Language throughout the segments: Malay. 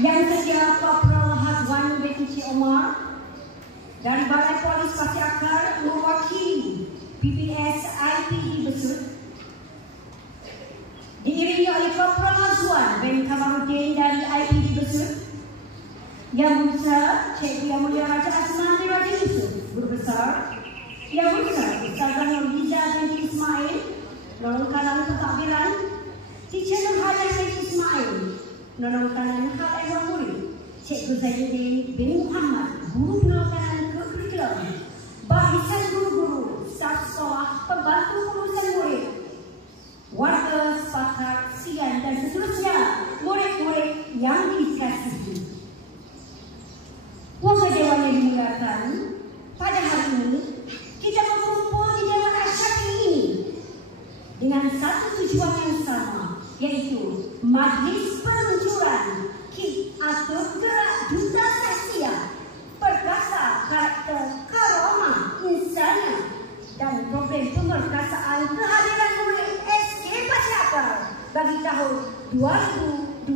Yang sedia Kopral Hazwan BTC Omar dari Balai Polis Pasir Akar mewakili PPS IPD Besut, diiringi oleh Kopral Hazwan bin Kamarudin dari IPD Besut, Yang Besar Cikgu Yang Mulia Raja Asman bin Raja Yusuf, Guru Besar, Yang Besar Ustazah Nurliza binti Ismail, Nolong Kanan Pentadbiran, Teacher Nurhayah bin Ismail, Nolong Kanan Hal Ehwan Murid, Cikgu Zainuddin bin Muhammad, Guru Penolongan Kurikulum, barisan guru-guru, staf sekolah, pembantu urusan murid, warga, pakar, sian dan seterusnya, murid-murid yang dikasihi. Wahai Dewan yang dimuliakan, pada hari ini kita berkumpul di Dewan Asyari ini dengan satu tujuan yang sama, yaitu Majlis Peluncuran KIT atau Gerak Duta Sastia Perkasa Karakter Karamah Insaniah dan Program Pemerkasaan Kehadiran Murid SK Pasir Akar bagi tahun 2024.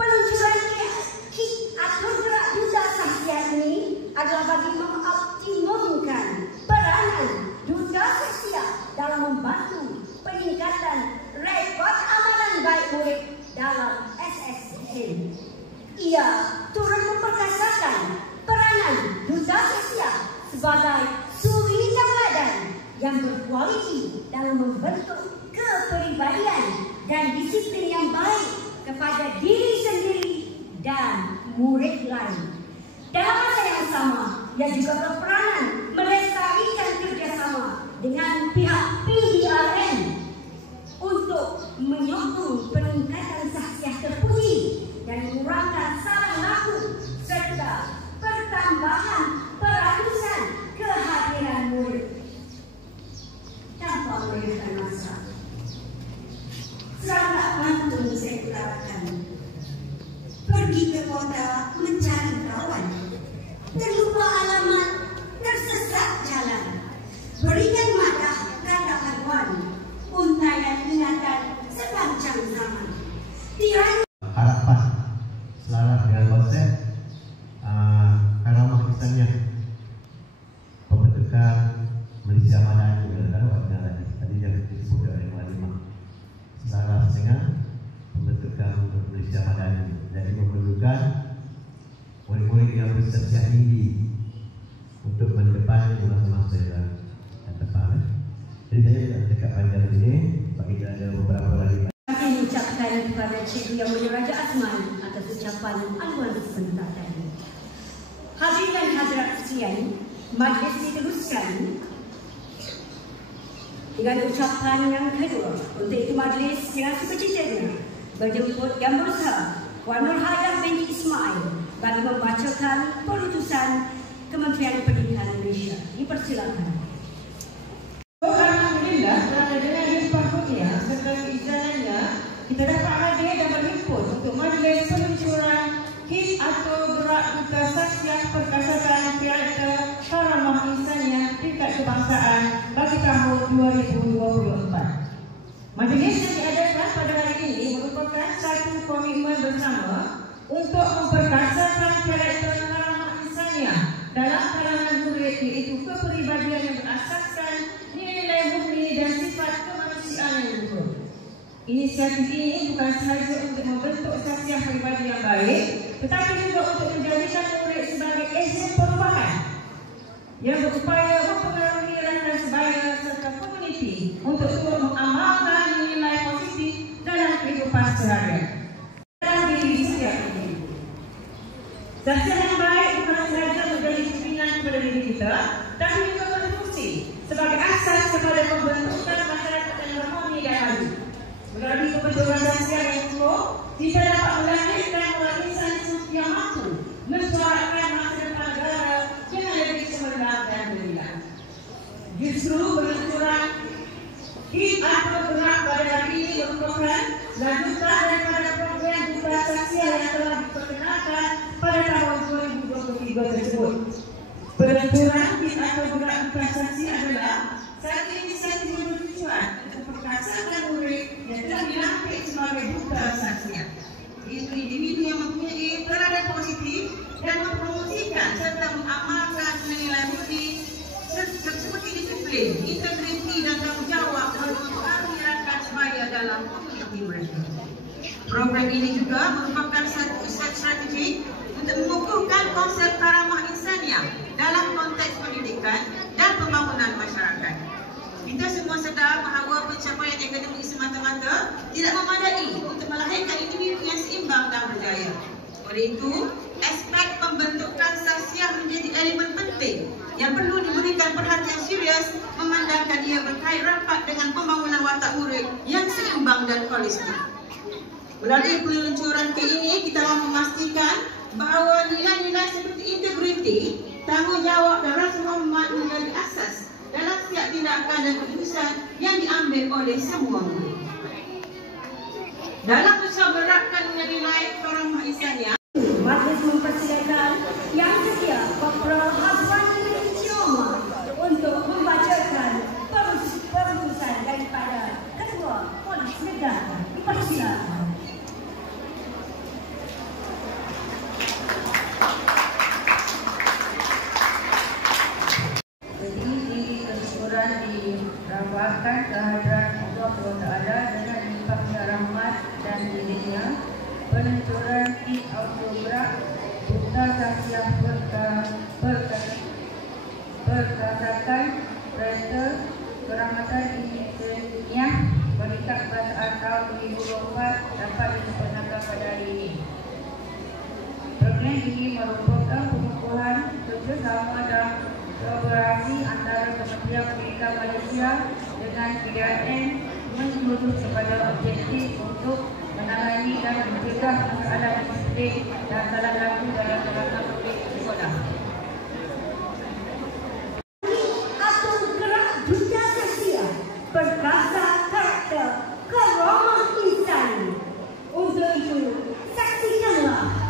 Peluncuran KIT atau Gerak Duta Sastia ini adalah bagi mengoptimumkan peranan Duta Sastia dalam membantu peningkatan rekod amalan baik murid dalam SSN. Ia turut memperkasakan peranan Duta Sastia sebagai suri tauladan yang berkualiti dalam membentuk kepribadian dan disiplin yang baik kepada diri sendiri dan murid lain. Dalam masa yang sama, ia juga berperanan melestarikan kerjasama dengan pihak PDRN untuk menyokong peningkatan sahsiah terpuji dan mengurangkan salah laku serta pertambahan peratusan kehadiran murid. Tanpa melewatkan masa, selamat pantun saya utarakan. Pergi ke kota mencari kawan, terlupa alamat, tersesat jalan. Berikan madah kata haruan, untayan ingatan sepanjang zaman. Harapan selaras dengan konsep Karamah Insaniah pembentukan Malaysia Madani tadi yang disebut oleh Malimah, selaras dengan pembentukan Malaysia Madani. Jadi memerlukan murid-murid yang bersedia tinggi untuk mendepan masa-masa yang depan. Jadi saya dekat panjang ini bagi ada beberapa lagi. Saya mengucapkan kepada Cikgu Yang Mulia Raja Asman atas ucapan aluan sebentar tadi. Hadirin dan hadirat sekalian, majlis diteruskan dengan ucapan yang kedua. Untuk itu majlis dengan sukacitanya berjemput Yang Berusaha Wan Nurhayah binti Ismail bagi membacakan perutusan Kementerian Pendidikan Malaysia. Dipersilakan. Alhamdulillah, kerana dengan disepakatinya serta keizanannya, kita dapat hadir dan berhimpun untuk majlis peluncuran KIT atau Gerak Duta Sastia Perkasaan Karakter Karamah Insaniah tingkat kebangsaan bagi tahun 2024. Majlis yang diadakan pada hari ini merupakan satu komitmen bersama untuk memperkasakan karakter karamah insaniah dalam kalangan murid, iaitu kepribadian yang berasaskan nilai murni dan sifat kemanusiaan yang luhur. Inisiatif ini bukan sahaja untuk membentuk sahsiah pribadi yang baik, tetapi juga untuk menjadikan murid sebagai ejen perubahan yang berupaya mempengaruhi rakan sebaya serta komuniti untuk turut mengamalkan nilai positif dalam kehidupan seharian. Dalam diri setiap individu. Sahsiah yang baik bukan sahaja menjadi pimpinan kepada diri kita, tapi juga berfungsi sebagai asas kepada pembentukan masyarakat yang harmoni dan maju. Melalui kebentukan sahsiah yang kukuh, kita dapat melahirkan lapisan yang mampu mensuarakan masa depan negara dengan lebih cemerlang dan gemilang. Justru peluncuran KIT atau Gerak pada hari ini merupakan lanjutan daripada program Duta Sastia yang telah diperkenalkan pada tahun 2023 tersebut. Peluncuran KIT atau Gerak Duta Sastia adalah satu inisiatif yang bertujuan untuk memperkasakan murid yang telah dilantik sebagai Duta Sastia. Ini memastikan serta mengamalkan nilai budi seperti disiplin, integriti dan tanggungjawab mempengaruhi rakan sebaya dalam komuniti mereka. Program ini juga merupakan satu strategi untuk mengukuhkan konsep karamah insaniah dalam konteks pendidikan dan pembangunan masyarakat. Kita semua sedar bahawa pencapaian akademik semata-mata tidak memadai untuk melahirkan individu yang seimbang dan berjaya. Oleh itu, aspek pembentukan sasiah menjadi elemen penting yang perlu diberikan perhatian serius, memandangkan ia berkait rapat dengan pembangunan watak murid yang seimbang dan holistik. Melalui peluncuran ini, kita mahu memastikan bahawa nilai-nilai seperti integriti, tanggungjawab dan rasa hormat menjadi asas dalam setiap tindakan dan keputusan yang diambil oleh semua murid. Dalam usaha menerapkan nilai karamah insaniah, Majlis mempersilakan yang setia Kopral Hazwani Cioma untuk membacakan perutusan daripada Ketua Polis Negara. Dipersilakan. Dirawatkan kehadiran Allah SWT dengan limpahnya rahmat dan dirinya, peluncuran autograf Buta Sasiah Perkasakan Kereta Keramatan Insaniah Berikat Perasaan tahun 2004 dapat disempurnakan pada hari ini. Program ini merupakan pengukuhan kerjasama dan kolaborasi antara Kementerian Pendidikan Malaysia dengan PDRN menyeluruh kepada objektif untuk menangani dan mencegah masalah disiplin dan salah laku dalam kalangan murid sekolah. Autograf Buta Sasiah Perkasa Karakter Karamah Insani. Untuk itu, saksikanlah.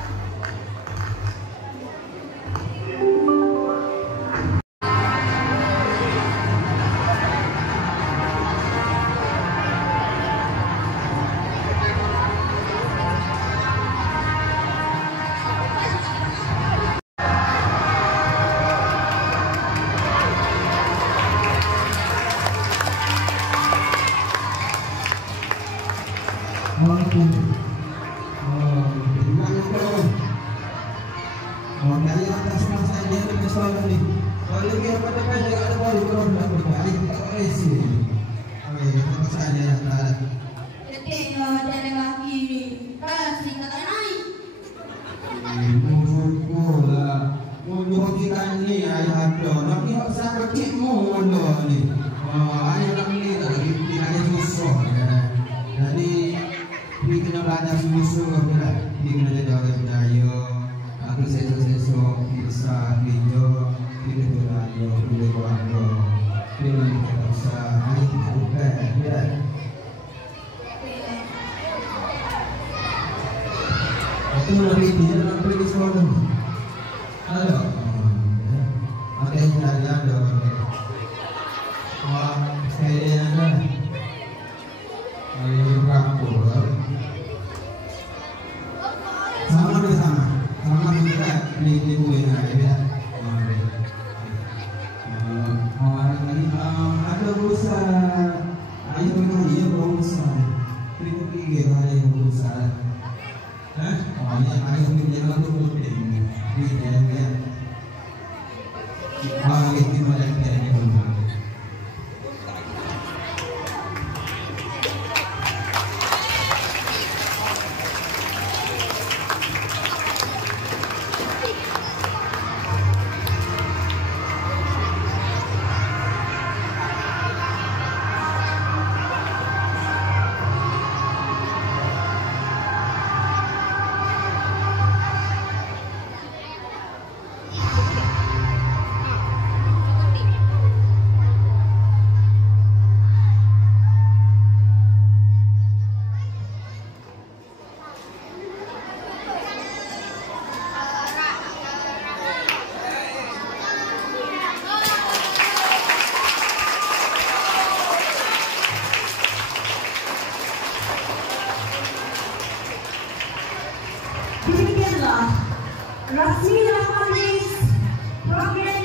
Demikianlah rasmi Majlis program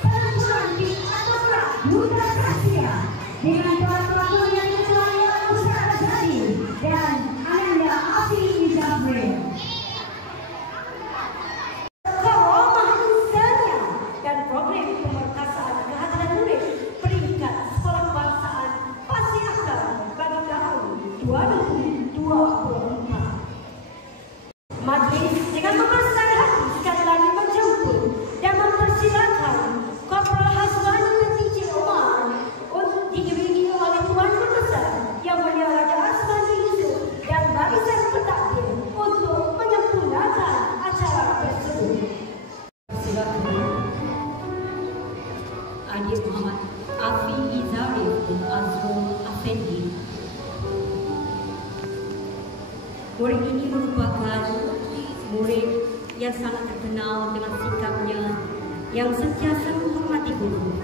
perempuan di atau Duta Saskia dengan tuan-tuan yang ketuanya Ustaz Azadi dan Ananda Afi Izabril. Karomah Insania dan program pemerkasaan kehadiran murid peringkat sekolah kebangsaan Pasir Akar bagi tahun 2024. Majlis dengan membesar hati sekali lagi menjemput dan mempersilakan Korporal Hazwan Binti Omar untuk diiringi oleh Tuan Pembesar Yang Mulia Raja Azman Yusuf dan barisan pentakbir untuk menyempurnakan acara tersebut. Silakan Adik Muhammad Afi Izabril dan Azrul Afendi. Murid ini merupakan murid yang sangat terkenal dengan sikapnya yang sentiasa menghormati guru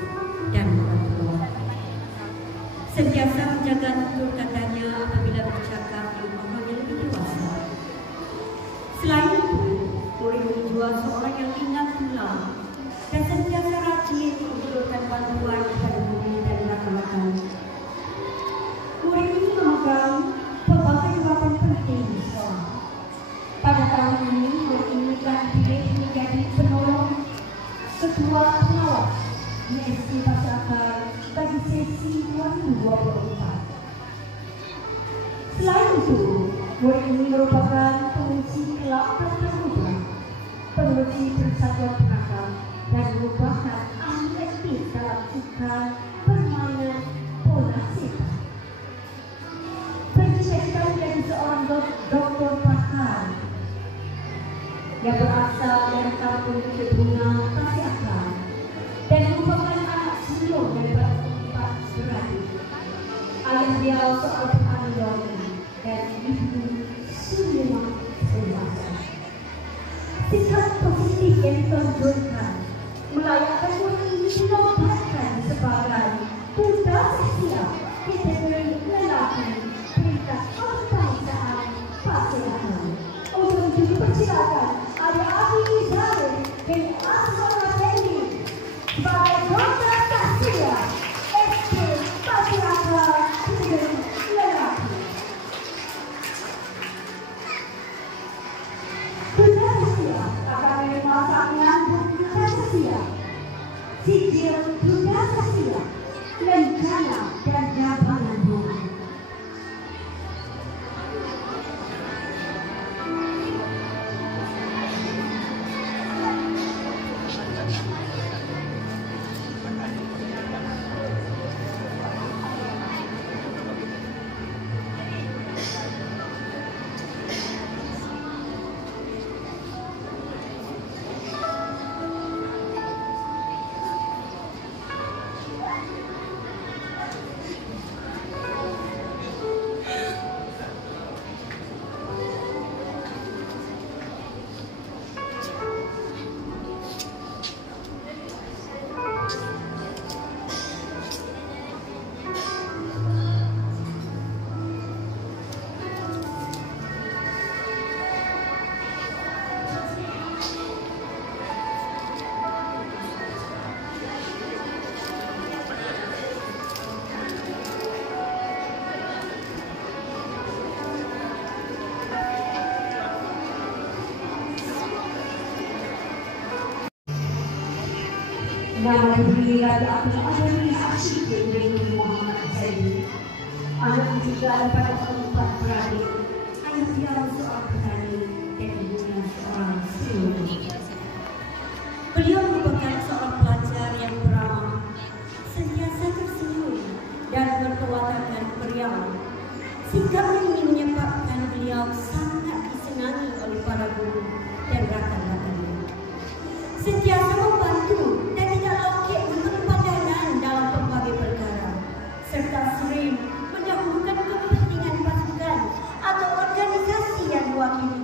dan orang tua. Sentiasa menjaga tutur katanya apabila bercakap dengan orang yang lebih dewasa. Selain itu, murid ini juga seorang yang ingat pula dan sentiasa rajin memberikan bantuan kepada guru dan rakan-rakan. Murid ini memegang pelbagai jabatan penting di sekolah. Pada tahun ini, murid ini telah dipilih menjadi penolong ketua pengawas di SD Pasir Akar bagi sesi 2024. Selain itu, murid ini merupakan pengurusi kelab pemuda, pengurusi persatuan penakal, dan merupakan ahli aktif dalam sukan permainan bola sepak. Bercita-cita menjadi seorang doktor pakar yang berasal dari kampung Keduna Pasir Akar dan merupakan anak sulung daripada empat beradik. Ayah dia seorang ahli dan ibu Suliman Dewasa. Sikap positif yang ditunjukkan melayakkan murid ini dinobatkan sebagai Duta Saskia kategori lelaki peringkat kebangsaan Pasir Akar. Untuk dipersilakan ada Afi Izabril dan Azrul Afendi sebagai Duta Saskia SD Pasir Akar kategori lelaki. Duta Saskia akan menerima santunan Duta Saskia, sijil Duta Saskia, lencana dan jabatan bunga. Nama diberi Raja Abdul Azami Asyik dari Muhammad Zaidi. Anak juga daripada keempat beradik. Ayah dia seorang petani dan ibunya seorang seni. Beliau merupakan seorang pelajar yang beramah, sentiasa tersenyum dan berkewatakan periang. Sikapnya ini menyebabkan beliau sangat disenangi oleh para guru dan rakan-rakannya. Sentiasa membantu dan tidak lokek untuk padanan dalam pelbagai perkara, serta sering mendahulukan kepentingan pasukan atau organisasi yang diwakili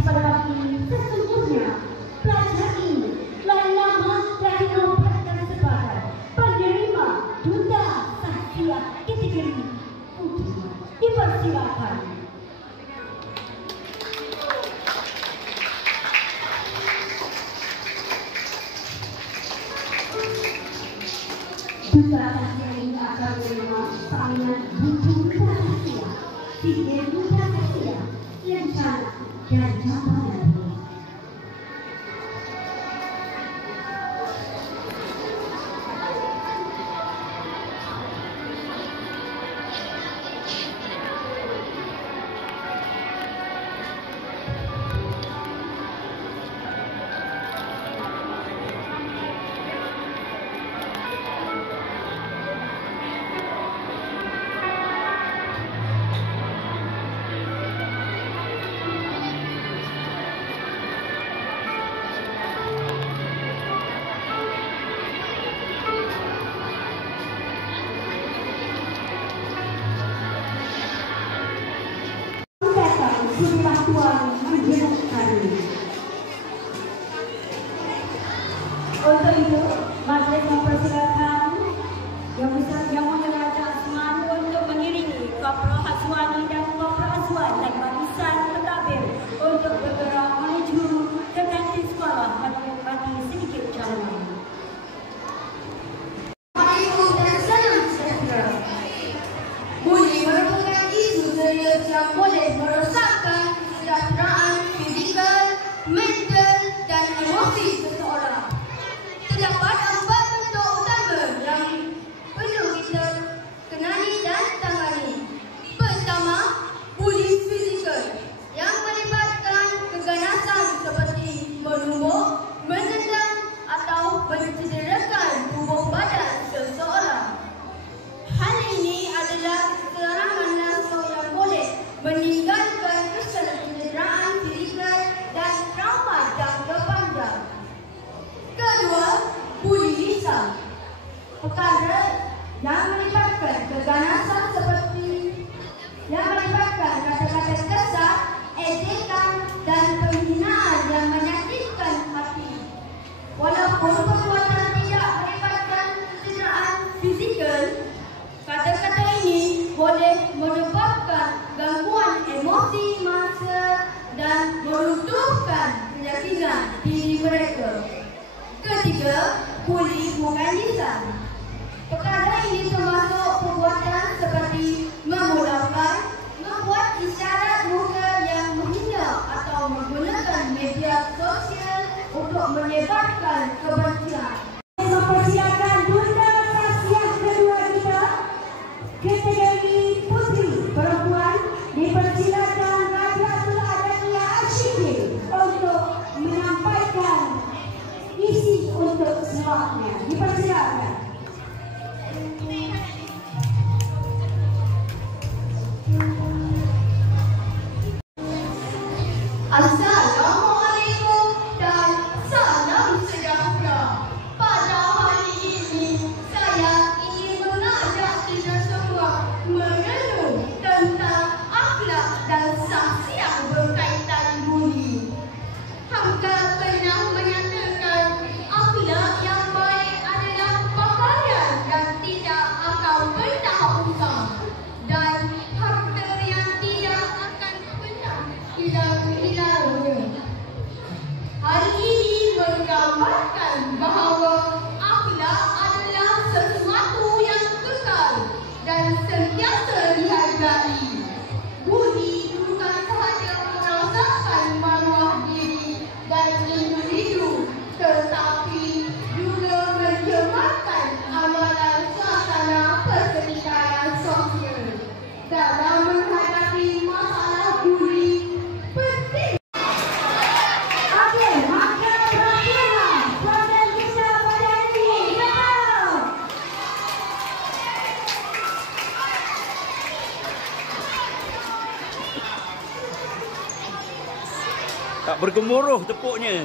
pada pagi ini sesungguhnya pelajar ini telah lama dari nobatkan sebagai penerima duta sastra kategori putri. Dipersilakan. Duta sastra ini akan menerima panggilan duta sastra, tiga duta sastra, lencana dan jabatan. Sudah Tuhan menjemput kami. Untuk itu, majelis mempersilakan yang mulia Raja Asman untuk mengiringi Kopral Haswani dan Kopral Aswan dan barisan pentadbir untuk bergerak menuju ke kantin sekolah dan menikmati sedikit jalan. Bullying merupakan isu serius yang boleh merosakkan kesejahteraan fizikal, mental dan emosi seseorang. Terdapat 4 bentuk utama yang perlu kita kenali dan tangani. Pertama, bullying fizikal yang melibatkan keganasan seperti menumbuk, menendang atau mencederakan tubuh badan seseorang. Hal ini adalah serangan langsung yang boleh meninggalkan kesan pencederaan fizikal dan trauma jangka panjang. Kedua, bullying lisan. Perkara yang melibatkan keganasan seperti yang melibatkan kata-kata kasar, ejekan dan penghinaan yang menyakitkan hati. Walaupun perbuatan tidak melibatkan pencederaan fizikal, kata-kata ini boleh menyebabkan gangguan emosi massa dan meruntuhkan keyakinan diri mereka. Ketiga, bullying bukan lisan. Perkara ini termasuk perbuatan seperti memulakan, membuat isyarat muka yang menghina atau menggunakan media sosial untuk menyebarkan kebencian. Mempersilakan duta sastra kedua kita, kategori putri perempuan, dipersilakan Rajatul Adania Asyikir untuk menyampaikan isi untuk selawatnya. Dipersilakan. Assalamualaikum dan salam sejahtera. Pada hari ini, saya ingin mengajak kita semua merenung tentang akhlak dan sanksian berkaitan bullying. Hamka pernah menyatakan akhlak yang baik adalah pakaian yang tidak akan pernah usang dan harta yang tidak akan pernah hilang-hilangnya. Hari ini menggambarkan bahawa akhlak adalah sesuatu yang kekal dan sentiasa dihargai. Bullying bukan sahaja merosakkan maruah diri dan individu, tetapi juga mencemarkan amalan suasana perserikatan sosial. Dalam menghadapi masalah bullying, penting Okey, maka berakhirlah program kita pada hari ini. Betul. Tak bergemuruh tepuknya.